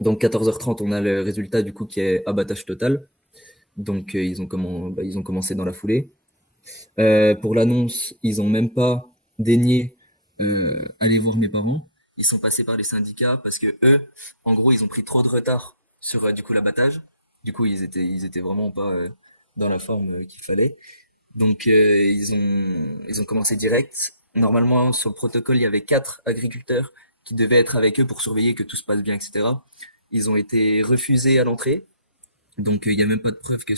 Donc 14h30, on a le résultat du coup qui est abattage total. Donc ils ont commencé dans la foulée. Pour l'annonce, ils ont même pas daigné aller voir mes parents. Ils sont passés par les syndicats parce que eux, en gros, ils ont pris trop de retard sur du coup l'abattage. Du coup, ils étaient vraiment pas dans la forme qu'il fallait. Donc ils ont commencé direct. Normalement, sur le protocole, il y avait 4 agriculteurs qui devaient être avec eux pour surveiller que tout se passe bien, etc. Ils ont été refusés à l'entrée. Donc il n'y a même pas de preuve que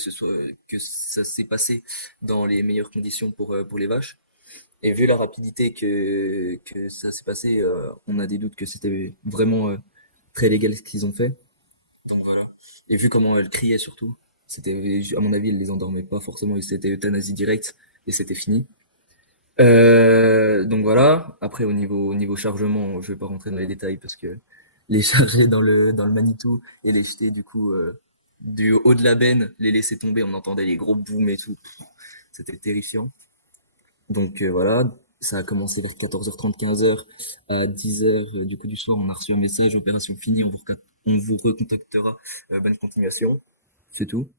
ça s'est passé dans les meilleures conditions pour les vaches. Et vu la rapidité que ça s'est passé, on a des doutes que c'était vraiment très légal ce qu'ils ont fait. Donc voilà. Et vu comment elles criaient surtout, c'était, à mon avis, elles les endormaient pas forcément, et c'était euthanasie directe et c'était fini. Donc voilà. Après au niveau chargement, je vais pas rentrer dans les détails parce que les charger dans le Manitou et les jeter du coup du haut de la benne, les laisser tomber, on entendait les gros booms et tout. C'était terrifiant. Donc voilà, ça a commencé vers 14h30, 15h. À 10h du coup du soir, on a reçu un message, opération finie, on vous recontactera. Bonne continuation. C'est tout.